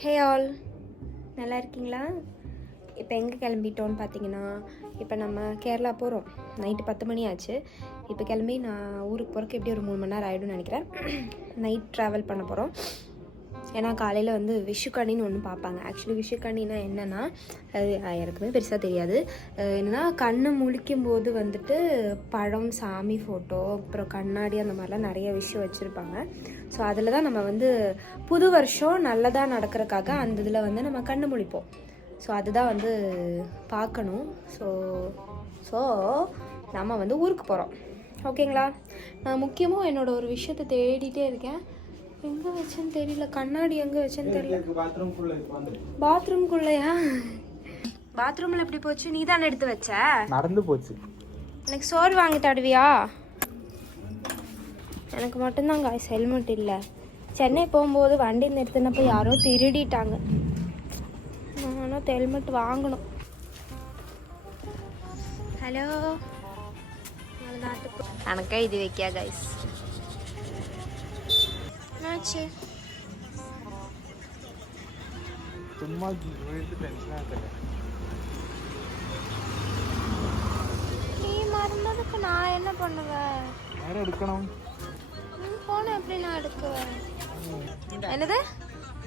Hey all, நல்லா இருக்கீங்களா? இப்போ எங்கே கிளம்பிட்டோன்னு பார்த்தீங்கன்னா, இப்போ நம்ம கேரளா போகிறோம். நைட்டு 10 மணி ஆச்சு. இப்போ கிளம்பி நான் ஊருக்கு போகிறக்கு எப்படி ஒரு 3 மணி நேரம் ஆகிடும்னு நினைக்கிறேன். நைட் ட்ராவல் பண்ண போகிறோம். ஏன்னா காலையில் வந்து விஷுக்கணின்னு ஒன்று பார்ப்பாங்க. ஆக்சுவலி விஷுக்கணின்னா என்னென்னா, அது எனக்குமே பெருசாக தெரியாது. என்னென்னா கண்ணை முழிக்கும் போது வந்துட்டு பழம், சாமி ஃபோட்டோ, அப்புறம் கண்ணாடி, அந்த மாதிரிலாம் நிறைய விஷயம் வச்சுருப்பாங்க. ஸோ அதில் தான் நம்ம வந்து புது வருஷம் நல்லதாக நடக்கிறதுக்காக அந்த இதில் வந்து நம்ம கண்ணு முழிப்போம். ஸோ அதுதான் வந்து பார்க்கணும். ஸோ நம்ம வந்து ஊருக்கு போகிறோம். ஓகேங்களா? நான் முக்கியமாக என்னோடய ஒரு விஷயத்தை தேடிட்டே இருக்கேன். எங்கே வச்சேன்னு தெரியல. கண்ணாடி எங்கே வச்சேன்னு தெரியல. பாத்ரூம்குள்ளையா? பாத்ரூமில் எப்படி போச்சு? நீ தானே எடுத்து வச்ச? நடந்து போச்சு. எனக்கு சோறு வாங்கி தடுவியா? எனக்கு மட்டும்தான் காய்ஸ் ஹெல்மெட் இல்லை. சென்னை போகும்போது வண்டி நிறுத்தினப்போ யாரோ திருடிட்டாங்க. ஆனால் ஹெல்மெட் வாங்கணும். ஹலோ, கணக்கா இது வைக்கியா காய்ஸ்? என்னாச்சு? சும்மா டென்ஷன் ஆகல. நீ மறந்ததுக்கு நான் என்ன பண்ணுவேன்? வேற எடுக்கணும். போன எப்படி நான் எடுக்குவேன்? என்னது?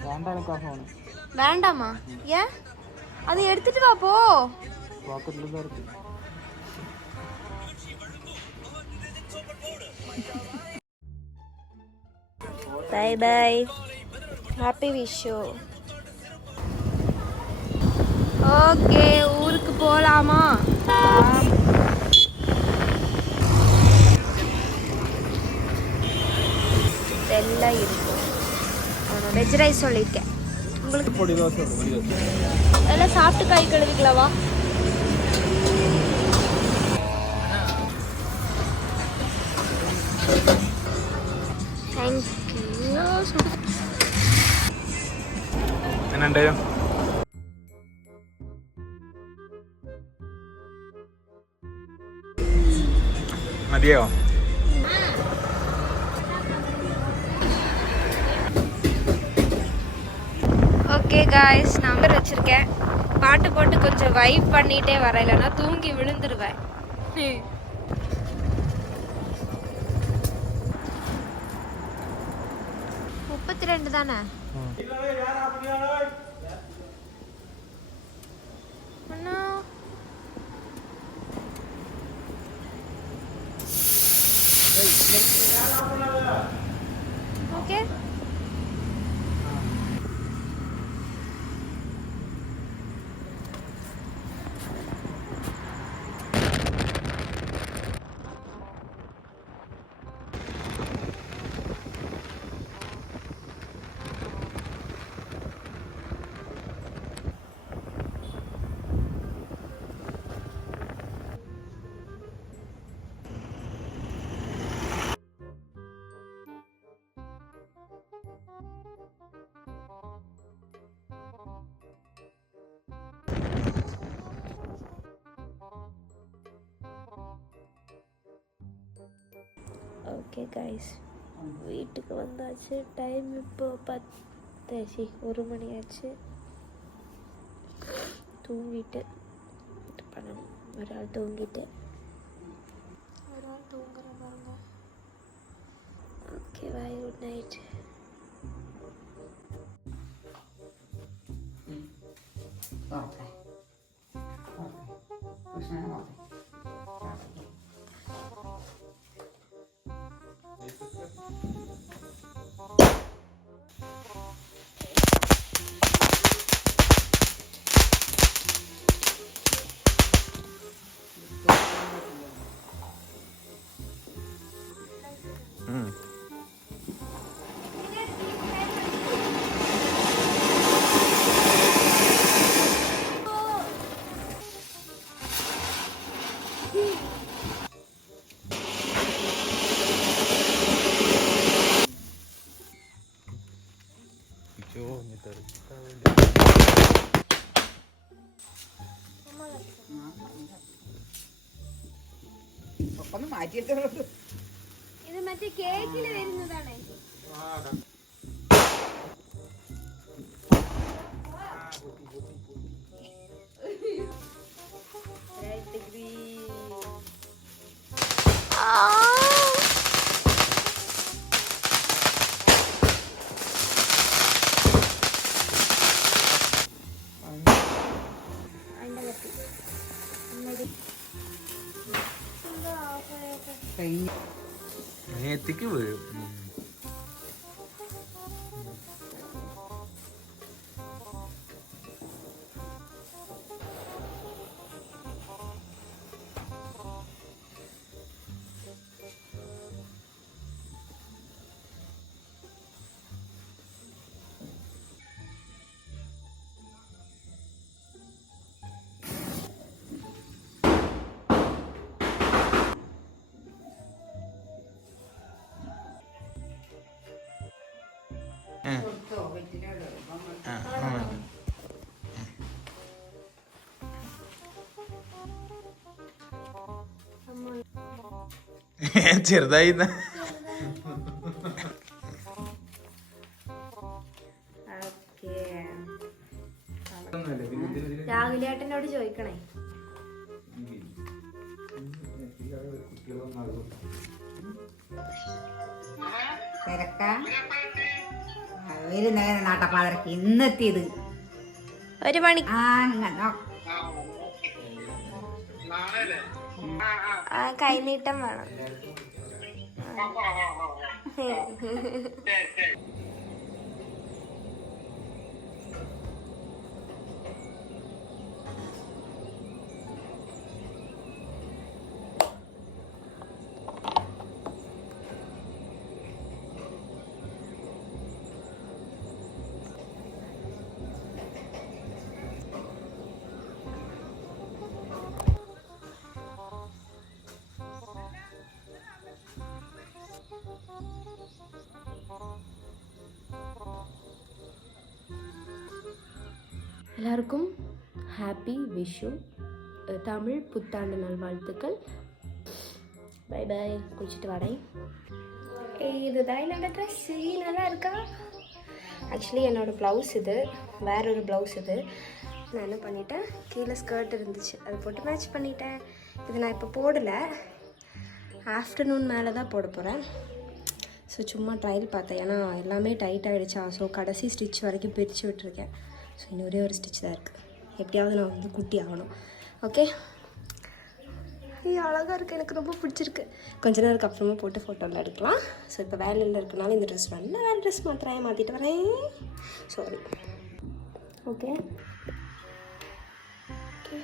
வேண்டாம். வேண்டாமா? ஏன்? அது எடுத்துட்டு வா போ. பாக்கெட்ல தான் இருக்கு. Bye bye, happy Vishu. Okay, ஊருக்கு போகலாமா? எல்லாம் இருக்கும். வெஜ் ரைஸ் சொல்லியிருக்கேன் உங்களுக்கு. எல்லாம் சாப்பிட்டு கை கழுவிக்கலாவா? என்னண்டே மதியோ ஓகே காய்ஸ், நம்பர் வச்சிருக்கேன். பாட்டு போட்டு கொஞ்சம் வைப் பண்ணிட்டே வர, இல்லைன்னா தூங்கி விழுந்துருவேன். 32 தானே? அண்ணா ஓகே. ஓகே கைஸ், வீட்டுக்கு வந்தாச்சு. டைம் இப்போ 1 மணி ஆச்சு. தூங்கிட்டு இது பண்ணணும். ஒரு ஆள் தூங்கிட்டு ஒரு ஆள் தூங்குற பாருங்க. Okay bye, good night. ഇത് മറ്റേ കേക്കില് വരുന്നതാണ്. നെറ്റിക്ക് വീഴും. ചെറുതായി രാഹുൽ ഏട്ടനോട് ചോദിക്കണേ. നാട്ടപ്പാതരക്ക് ഇന്നെത്തിയത് 1 മണി. കൈനീട്ടം വേണം. எல்லாருக்கும் ஹாப்பி விஷு, தமிழ் புத்தாண்டு நல்வாழ்த்துக்கள். Bye bye. குளிச்சுட்டு வரேன். இதுதான் என்னோட ட்ரெஸ்ஸு. நல்லா இருக்கா? ஆக்சுவலி என்னோடய ப்ளவுஸ் இது, வேற ஒரு ப்ளவுஸ் இது. நான் என்ன பண்ணிட்டேன், கீழே ஸ்கர்ட் இருந்துச்சு, அதை போட்டு மேட்ச் பண்ணிட்டேன். இது நான் இப்போ போடலை, ஆஃப்டர்நூன் மேலே தான் போட போகிறேன். ஸோ சும்மா ட்ரையல் பார்த்தேன், ஏன்னா எல்லாமே டைட் ஆகிடுச்சா. ஸோ கடைசி ஸ்டிச் வரைக்கும் பிரித்து விட்டுருக்கேன். ஸோ இன்னும் ஒரே ஒரு ஸ்டிச் தான் இருக்குது. எப்படியாவது நான் வந்து குட்டி ஆகணும். ஓகே, அழகாக இருக்குது, எனக்கு ரொம்ப பிடிச்சிருக்கு. கொஞ்ச நேரத்துக்கு அப்புறமா போட்டு ஃபோட்டோவில் எடுக்கலாம். ஸோ இப்போ வேலையில் இருக்கனால இந்த ட்ரெஸ் வேணும், நான் வேறு ட்ரெஸ் மாற்றிட்டு வரேன். சாரி. ஓகே ஓகே,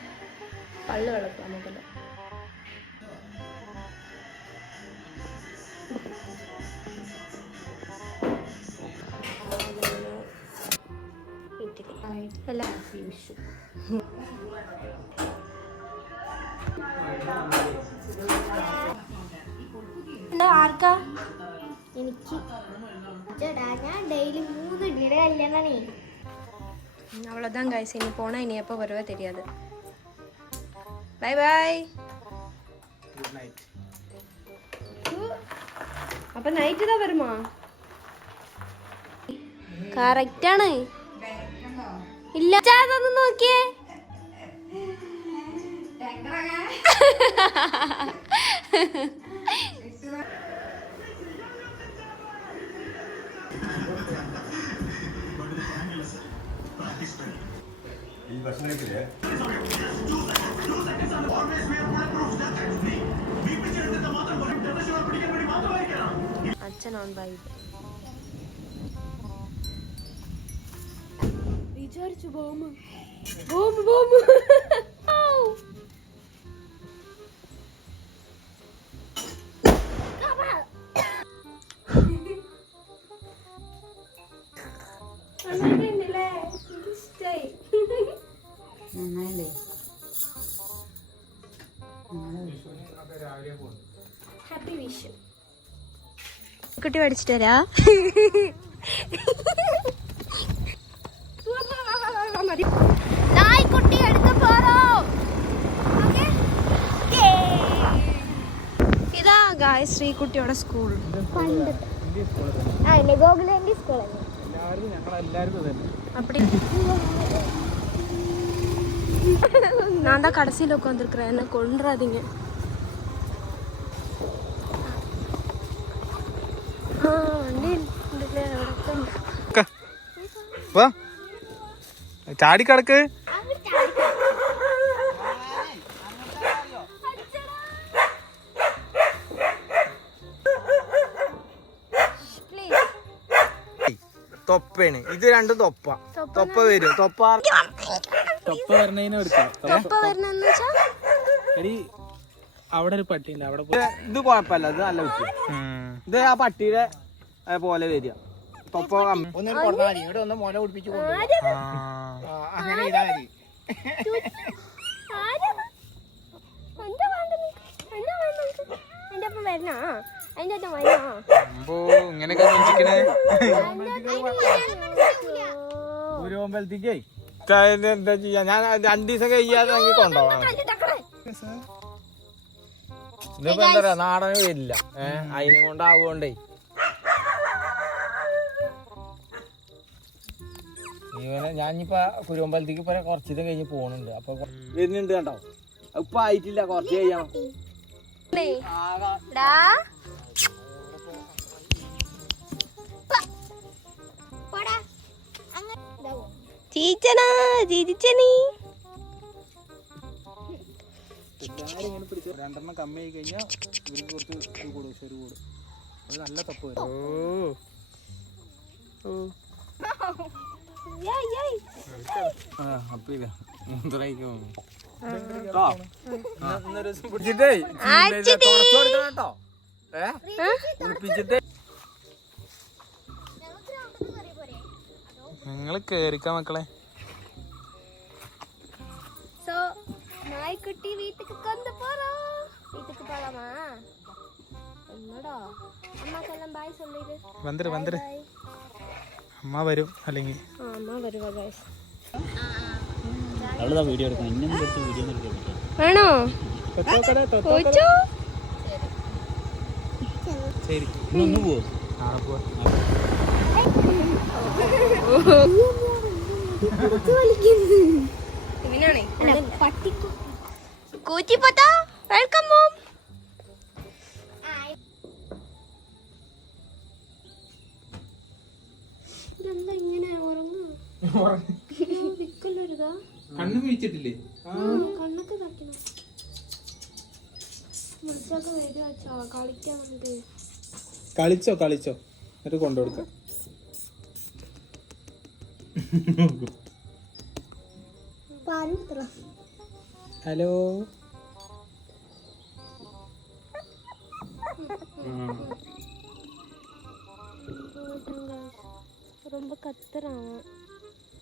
பல்லு விளக்கலாம் முதல்ல. എല്ലാം ആർക്കാ? എനിക്ക്. ഞാൻ ഡെയിലി 3 ഇഡ്ലിയുടെ കല്യാണമാണ്. அவ்வளோதான் கைஸ், இனி போனால் இனி எப்போ வருவே தெரியாது. Bye bye. Good night. അപ്പം നൈറ്റ് தான் வருமா? കറക്റ്റാണ്. ഇല്ല, അതൊന്ന് നോക്കിയേ. അച്ഛൻ ഓൺ വൈബ് വിചാരിച്ചു. Bomb bomb bomb. Happy Vishu. കുട്ടി പഠിച്ചിട്ട് വരാ. നായ്ക്കുട്ടി എടുക്ക പോറോ. ഇതാ ഗായസ് ശ്രീകുട്ടിയുടെ സ്കൂൾ. அப்படி நான் தான் கடைசியில் உட்காந்துருக்குறேன், என்ன கொன்றாதீங்க. ചാടി കിടക്ക്. തൊപ്പയാണ് ഇത് രണ്ടും തൊപ്പ വരും തൊപ്പ വരണതിനെ എടുക്കാം തൊപ്പ വരണെന്ന് വെച്ചാ എടി അവിടെ ഒരു പട്ടി ഉണ്ട് അവിടെ ഇത് കുഴപ്പമില്ല ഇത് നല്ല കുട്ടി ഇത് ആ പട്ടിയുടെ പോലെ വരിക തൊപ്പ ഒന്നും കൊടുത്താൽ മതി ഇവിടെ ഒന്ന് മുല കുടിപ്പിച്ച് അങ്ങനെ ചെയ്താൽ മതി എന്റെ ഒപ്പം വരണോ അതിന്റെ ഒപ്പം വരണോ ഇങ്ങനെയൊക്കെ ചിന്തിക്കണേ വരുമ്പോഴത്തേക്കേ എന്താ ചെയ്യാ ഞാൻ 2 ദിവസം കഴിയാതെ എനിക്ക് കൊണ്ടുപോകാം ഇതിപ്പോ എന്താ പറയാ നാടന് വരില്ല അതിനെ കൊണ്ടാവുകൊണ്ടേ ഇവനെ ഞാനിപ്പോ കുരുവമ്പലത്തേക്ക് ഇപ്പൊ കുറച്ച് ഇത് കഴിഞ്ഞ് പോണുണ്ട് അപ്പൊ വരുന്നുണ്ട് കണ്ടോ ഇപ്പൊ ആയിട്ടില്ല കുറച്ച് കഴിയണം ചീച്ചനാ ചീച്ചനി രണ്ടെണ്ണം കമ്മി ആയി കഴിഞ്ഞാൽ ഇവർക്ക് കുറച്ച് കൂടും ചെറു കൂടും അത് നല്ല തപ്പ് വരും നിങ്ങള് കേറിക്ക മക്കളെ സോ നായ്ക്കുട്ടി വീட்டுக்கு കൊണ്ടു പോറോ വീட்டுக்கு പോலாமா എന്നോടോ അമ്മക്കെല്ലാം ബൈ சொல்லிடு വന്നിട്ട് അമ്മ വരും അല്ലെങ്കിൽ അമ്മ വരുവാ ഗൈസ് അവളതാ വീഡിയോ എടുക്കണം ഇന്നും കുറച്ച് വീഡിയോ എടുക്കാൻ ആണോ കൊച്ചു ശരി ഇന്നൊന്ന് പോവോ നാളെ പോവാ ഇവനാണേ കൂറ്റി പോത്താ വെൽക്കം മോം ഇതെന്താ ഇങ്ങനെ ഉറങ്ങും വിക്കല്ലൊരുതാ കണ്ണു വീഴ്ചിട്ടില്ലേ കണ്ണൊക്കെ തയ്ക്കണം മുറിച്ചൊക്കെ വരിക കളിക്കാൻ വന്നിട്ട് കളിച്ചോ എന്നിട്ട് കൊണ്ടുകൊടുക്ക ഹലോ ரொம்ப கத்துறான்